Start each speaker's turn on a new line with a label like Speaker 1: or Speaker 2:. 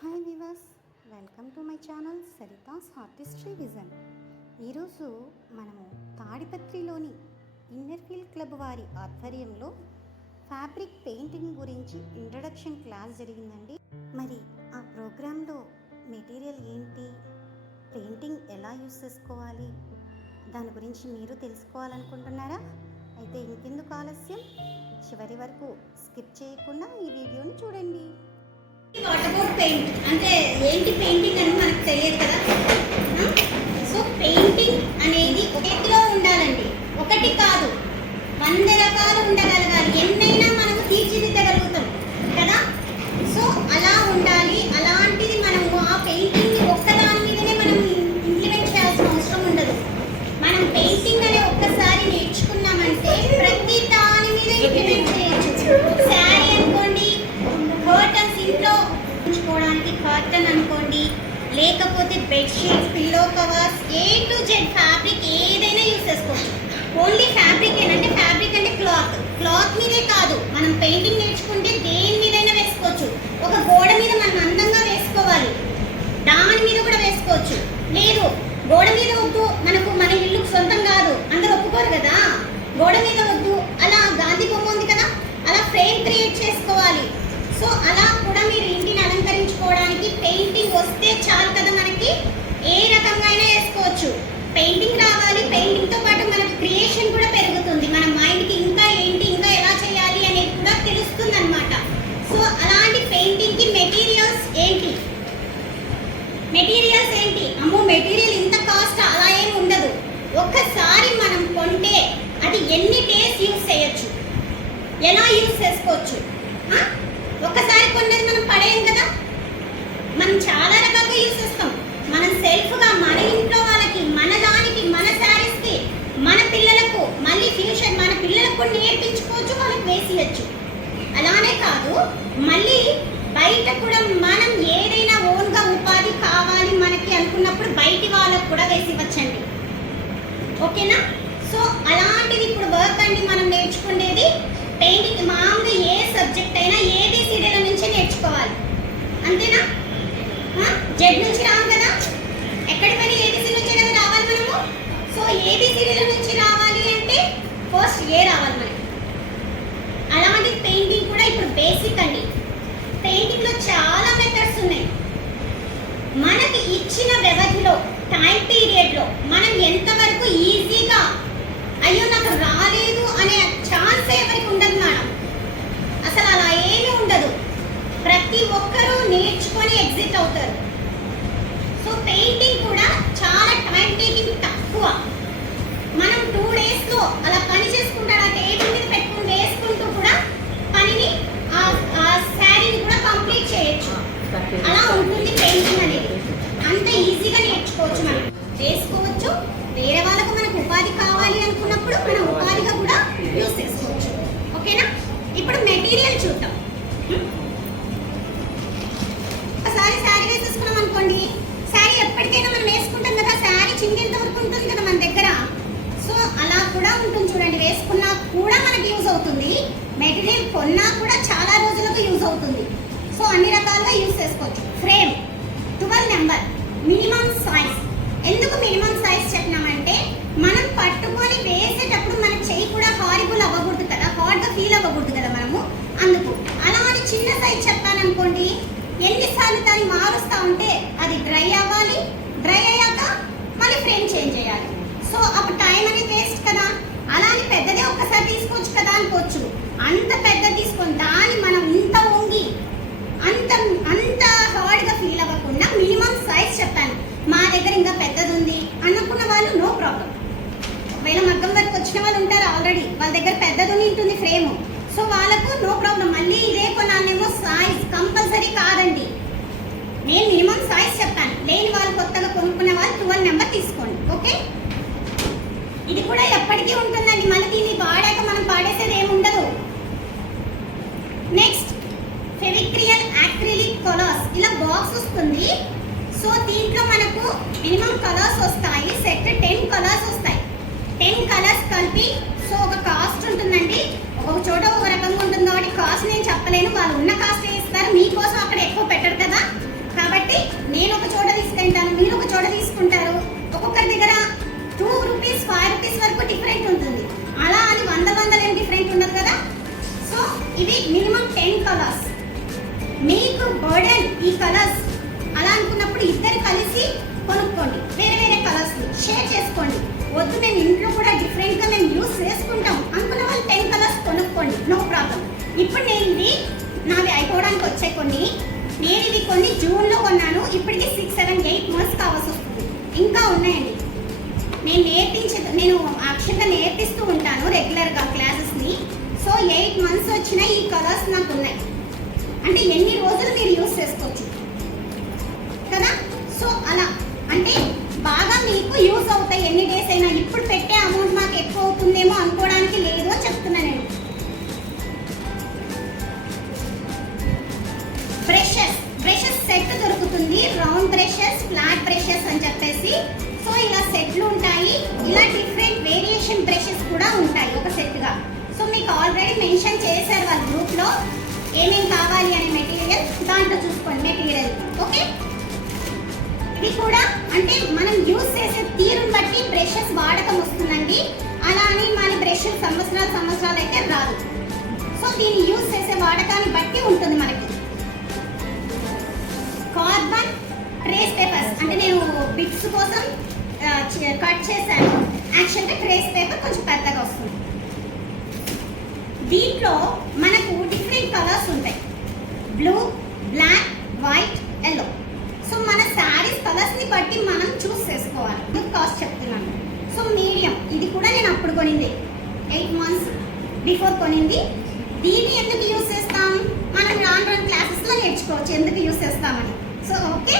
Speaker 1: Hi viewers welcome to my channel Saritha's artistry vision ఈరోజు మనము తాడిపత్రిలోని ఇన్నర్ ఫీల్డ్ క్లబ్ వారి ఆధ్వర్యంలో ఫ్యాబ్రిక్ పెయింటింగ్ గురించి ఇంట్రడక్షన్ క్లాస్ జరిగిందండి. మరి ఆ ప్రోగ్రాంలో మెటీరియల్ ఏంటి? పెయింటింగ్ ఎలా యూస్ చేసుకోవాలి? దాని గురించి మీరు తెలుసుకోవాలనుకుంటున్నారా? అయితే ఇంకెందుకు ఆలస్యం? చివరి వరకు స్కిప్ చేయకుండా ఈ వీడియోని చూడండి.
Speaker 2: Water paint. అంటే ఏంటి పెయింటింగ్ అని మనకు తెలియదు కదా? సో పెయింటింగ్ అనేది ఒకటిలో ఉండాలండి. ఒకటి కాదు వంద రకాలు ఉండగలగాలి ఎన్నైనా మనము తీర్చిదిద్దగలుగుతాం కదా సో అలా ఉండాలి అలాంటిది మనము ఆ పెయింటింగ్ ఒక్కదాని మీదనే మనం ఇంప్లిమెంట్ చేయాల్సిన అవసరం ఉండదు మనం పెయింటింగ్ అనే ఒక్కసారి నేర్చుకున్నామంటే ప్రతి దాని మీద ఇంప్లిమెంట్ చేయొచ్చు శారీ అనుకోండి కర్టన్స్ ఇంట్లో ఉంచుకోవడానికి కర్టన్ అనుకోండి లేకపోతే bedsheet pillow covers A to Z fabric ఏదైనా యూస్ చేసుకోవచ్చు ఓన్లీ ఫ్యాబ్రిక్ అంటే ఫ్యాబ్రిక్ అంటే క్లాత్ క్లాత్ మీదే కాదు మనం పెయింటింగ్ నేర్చుకుంటే దేని మీదైనా వేసుకోవచ్చు. ఒక గోడ మీద మనం అందంగా వేసుకోవాలి. దాని మీద కూడా వేసుకోవచ్చు. లేదు గోడ మీద వద్దు మనకు మన ఇల్లు సొంతం కాదు. అందరూ ఒప్పుకోరు కదా? గోడ మీద వద్దు అలా గాంధీ బొమ్మ ఉంది కదా? అలా ఫ్రేమ్ క్రియేట్ చేసుకోవాలి. సో అలా కూడా మీరు ఇంటిని అలంకరించుకోవడానికి పెయింటింగ్ వస్తే చాలు కదా మనకి ఏ రకంగా అయినా వేసుకోవచ్చు పెయింటింగ్ రావాలి పెయింటింగ్తో పాటు మనకు క్రియేషన్ కూడా పెరుగుతుంది మన మైండ్కి ఇంకా ఏంటి ఇంకా ఎలా చేయాలి అనేది కూడా తెలుస్తుంది అనమాట సో అలాంటి పెయింటింగ్కి మెటీరియల్స్ ఏంటి మెటీరియల్స్ ఏంటి అమ్మో మెటీరియల్ ఇంత కాస్ట్ అలా ఏమి ఉండదు ఒక్కసారి మనం కొంటే అది ఎన్ని డేస్ యూస్ చేయొచ్చు ఎలా యూస్ చేసుకోవచ్చు. ఒకసారి కొన్నది మనం పడేయం కదా? మనం చాలా రకాలుగా యూస్ చేస్తాం. మనం సెల్ఫ్గా మన ఇంట్లో వాళ్ళకి మన దానికి మన శారీస్కి మన పిల్లలకు మళ్ళీ ఫ్యూచర్ మన పిల్లలకు కూడా నేర్పించుకోవచ్చు వాళ్ళకి వేసియచ్చు. అలానే కాదు మళ్ళీ బయట కూడా మనం ఏదైనా ఓన్గా ఉపాధి కావాలి మనకి అనుకున్నప్పుడు బయటి వాళ్ళకు కూడా వేసి ఇవ్వచ్చండి ఓకేనా? సో అలాంటిది ఇప్పుడు వర్క్ అండి మనం నేర్చుకునేది ఇప్పుడు బేసిక్ అండి. పెయింటింగ్లో చాలా మెథడ్స్ ఉన్నాయి. మనకి ఇచ్చిన వ్యవధిలో టైం పీరియడ్లో మనం ఎంతవరకు ఈజీగా అయ్యో నాకు రాలేదు అనే ఛాన్స్ ఎవరికి ఉండదు మేడం. అసలు అలా ఏమీ ఉండదు. ప్రతి ఒక్కరూ నేర్చుకొని ఎగ్జిట్ అవుతారు. సో పెయింటింగ్ కూడా చాలా టైం టేకింగ్ తక్కువ మనం టూ డేస్లో అలా పని చేసుకుంటాడు ఆ టేబుల్ మీద పెట్టుకుని వేసుకుంటూ కూడా పనిని ఆ ఆ శారీని కూడా కంప్లీట్ చేయొచ్చు అలా ఉంటుంది పెయింటింగ్ అనేది అంత ఈజీగా నేర్చుకోవచ్చు మనం. చేసుకోవచ్చు. వేరే వాళ్ళకు మనకు ఉపాధి కావాలి అనుకున్నప్పుడు మనం ఉపాధిగా కూడా యూస్ చేసుకోవచ్చు. ఓకేనా? ఇప్పుడు మెటీరియల్ చూద్దాం. ఒకసారి శారీ వేసేసుకున్నాం అనుకోండి. శారీ ఎప్పటికైనా మనం వేసుకుంటాం కదా శారీ చింగేంత వరకు ఉంటుంది కదా మన దగ్గర. సో అలా కూడా ఉంటుంది చూడండి. వేసుకున్నా కూడా మనకి యూజ్ అవుతుంది. మెటీరియల్ కొన్నా కూడా చాలా రోజులకు యూజ్ అవుతుంది. సో అన్ని రకాలుగా యూజ్ చేసుకోవచ్చు. Frame twelve number minimum size ఎందుకు మినిమం సైజ్ చెప్పినామంటే మనం పట్టుకొని వేసేటప్పుడు మన చెయ్యి కూడా హారిబుల్ అవ్వకూడదు కదా హార్డ్గా ఫీల్ అవ్వకూడదు కదా మనము. అందుకు అలా అని చిన్న సైజ్ చెప్పాననుకోండి ఎన్నిసార్లు దాన్ని మారుస్తూ ఉంటే అది డ్రై అవ్వాలి డ్రై అయ్యాక మళ్ళీ ఫ్రేమ్ చేంజ్ చేయాలి. సో అప్పుడు టైం అనేది వేస్ట్ కదా. అలా అని పెద్దదే ఒక్కసారి తీసుకోవచ్చు కదా అనుకోవచ్చు. అంత పెద్ద తీసుకొని దాన్ని మనం ఇంత వంగి అంత అంత హార్డ్గా ఫీల్ అవ్వకుండా మినిమం సైజ్ చెప్పాను మా దగ్గర ఇంకా పెద్దది ఉంది అనుకున్న వాళ్ళు నో ప్రాబ్లం ఒకవేళ మగ్గం వరకు వచ్చిన వాళ్ళు ఉంటారు ఆల్రెడీ వాళ్ళ దగ్గర పెద్దది ఉంటుంది ఫ్రేమ్ సో వాళ్ళకు నో ప్రాబ్లం మళ్ళీ ఇదే కొనాలేమో సైజ్ కంపల్సరీ కాదండి. నేను మినిమం సైజ్ చెప్పాను. లేని వాళ్ళు కొత్తగా కొనుక్కునే వాళ్ళు ట్వెల్వ్ నెంబర్ తీసుకోండి. ఓకే ఇది కూడా ఎప్పటికీ ఉంటుందండి. మళ్ళీ దీన్ని వాడాక మనం పాడేసేది ఏమి ఉండదు. నెక్స్ట్ ఫెవిక్రియల్ యాక్రిలిక్ కలర్స్ ఇలా బాక్స్ వస్తుంది. సో దీంట్లో మనకు మినిమం కలర్స్ వస్తాయి. సెట్ టెన్ ఇప్పుడు ఇద్దరు కలిసి కొనుక్కోండి. వేరే వేరే కలర్స్ షేర్ చేసుకోండి. వద్దు మేము ఇంట్లో కూడా డిఫరెంట్గా మేము యూస్ చేసుకుంటాం. అనుకున్న వాళ్ళు టెన్ కలర్స్ కొనుక్కోండి. నో ప్రాబ్లం ఇప్పుడు నేను ఇది నావి అయిపోవడానికి వచ్చాయి కొన్ని. నేను ఇది కొన్ని జూన్లో కొన్నాను. ఇప్పటికి సిక్స్ సెవెన్ ఎయిట్ మంత్స్ కావాల్సి వస్తుంది. ఇంకా ఉన్నాయండి. నేను నేర్పించే నేను అక్షంగా నేర్పిస్తూ ఉంటాను రెగ్యులర్గా క్లాసెస్ని సో ఎయిట్ మంత్స్ వచ్చిన ఈ కలర్స్ నాకు ఉన్నాయి. అంటే ఎన్ని రోజులు మీరు యూస్ చేసుకోవచ్చు? యూస్ అవుతాయి ఎన్ని డేస్ అయినా. ఇప్పుడు పెట్టే అమౌంట్ మాకు ఎక్కువ అవుతుందేమో అనుకోవడానికి లేదు అని చెప్తున్నా నేను. బ్రషెస్ బ్రషెస్ సెట్ దొరుకుతుంది. రౌండ్ బ్రషెస్ ఫ్లాట్ బ్రషెస్ అని చెప్పేసి. సో ఇలా సెట్లు ఉంటాయి. ఇలా డిఫరెంట్ వేరియేషన్ బ్రషెస్ కూడా ఉంటాయి ఒక సెట్గా సో మీకు ఆల్రెడీ మెన్షన్ చేశారు వాళ్ళ గ్రూప్లో ఏమేం కావాలి అనే మెటీరియల్ దాంట్లో చూసుకోండి మెటీరియల్ ఓకే ఇది కూడా అంటే మనం యూస్ చేసే తీరుని బట్టి బ్రషెస్ వాడకం వస్తుందండి. అలా అని మన బ్రషెస్ సంవత్సరాలు సంవత్సరాలు అయితే రాదు. సో దీన్ని యూస్ చేసే వాడకాన్ని బట్టి ఉంటుంది మనకి. కార్బన్ ట్రేస్ పేపర్స్ అంటే నేను బిట్స్ కోసం కట్ చేశాను. యాక్చువల్గా ట్రేస్ పేపర్ కొంచెం పెద్దగా వస్తుంది. దీంట్లో మనకు డిఫరెంట్ కలర్స్ ఉంటాయి. Blue black white yellow so మన శారీస్ కలర్స్ని బట్టి మనం చూస్ చేసుకోవాలి. ఇది కాస్ట్ చెప్తున్నాను. సో మీడియం ఇది కూడా నేను అప్పుడు కొనింది. ఎయిట్ మంత్స్ బిఫోర్ కొనింది. దీన్ని ఎందుకు యూస్ చేస్తాం? మనం రాను రాను క్లాసెస్లో నేర్చుకోవచ్చు. ఎందుకు యూస్ చేస్తామని. So okay